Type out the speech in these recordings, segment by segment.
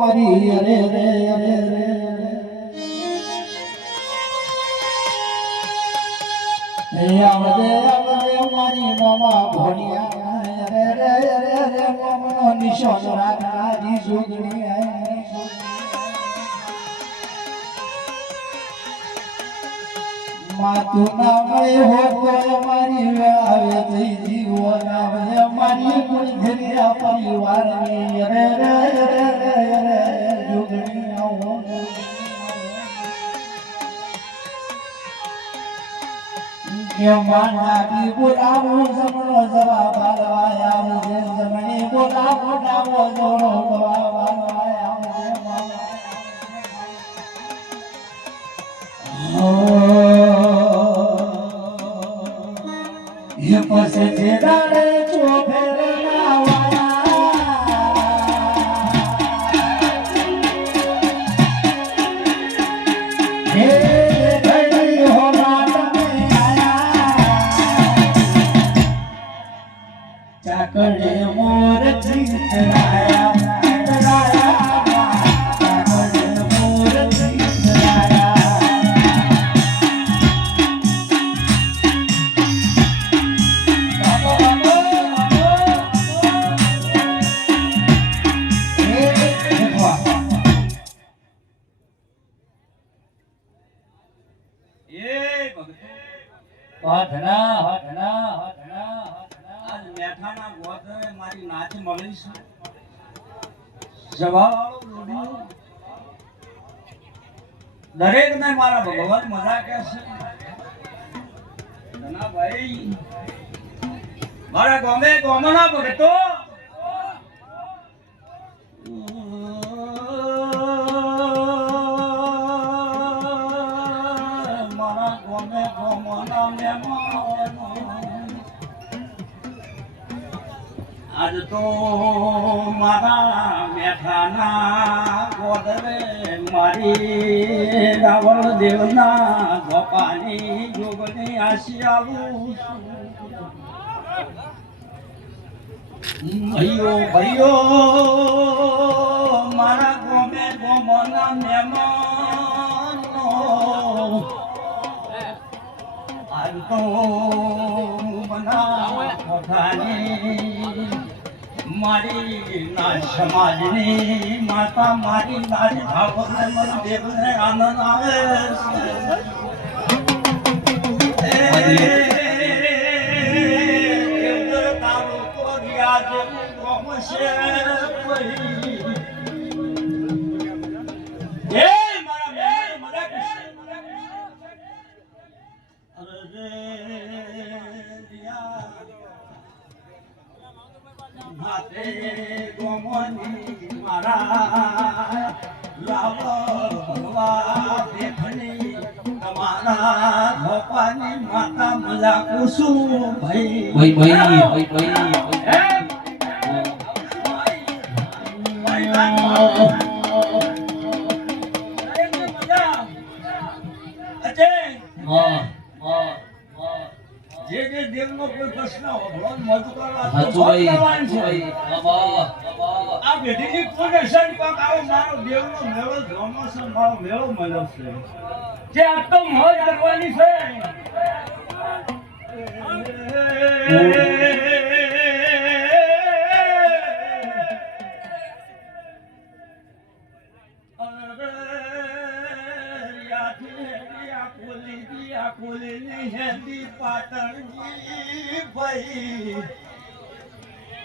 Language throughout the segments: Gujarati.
મારી અરે રે અરે રે આવજે મારી મામા ભણિયા અરે રે અરે રે મામનો નિશાન રાખનારી સુગણી માતું ના મળે હો તો અમારી આવે થઈ જીવન આવે અમારી ગુણધરિયા પરિવારની અરે રે અરે રે અરે સુગણી આવો કે માનાવી બોલાવો સમણો જવાબ આલવા આવજે જમણી બોલાવો ડાવો જોડો જવાબ આલવા આવજે એ પાસે જે દાડે ચોફેર ના ચાકડે મોર ચિતરાયા ચાકડે મોર ચિતરાયા બાબો બાબો એ દેખવા એ વાધના મેઠાના ગોતરે મારી નાચ મળી છે જવાવાળો દરેક ને મારા ભગવાન મજા કે છે ના ભાઈ મારા ગોમના ભગતો મારા ગોમના મહેમાનો આજ તો મારા મેઠાના ગોદરે મારી રાવણ દેવના ગોપાની જોગની આશી આવું ભાઈઓ મારા ગોમના મહેમાનો આજ તો મારી નાચ સમાજની માતા મારી નાચ ભાવને મન દેવને આનંદ આવે તારું તો રિયાજ ગમશે હાથે ગોમની મારા લાવ ભગવા દેખણી તમારા ભોપાની માતા મજા કુસુમ ભાઈ જે દેવનો કોઈ પ્રશ્ન ભગવાન મત કરવા આ બેટીની કોઈ અસર પાક આવો મારો દેવનો મેળો ધોનો છે મારો મેળો મળ્યો છે જે આ તો મોજ કરવાની છે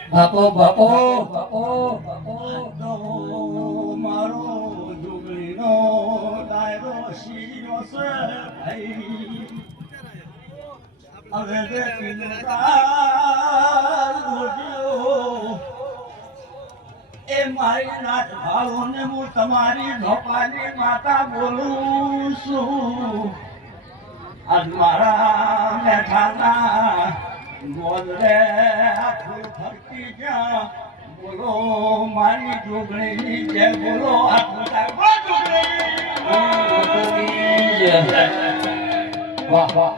બાપો મારો ડુંગળીનો ડાયરો શીરો છે ભાઈ હવે એ મારી નાચ ભાવો ને હું તમારી ઢોપાની માતા બોલું છું આજ મારા મેઠાના ગોદરે આખું ફરતી જા બોલો મારી જોગણીની જય બોલો આખું જોગણી વાહ વાહ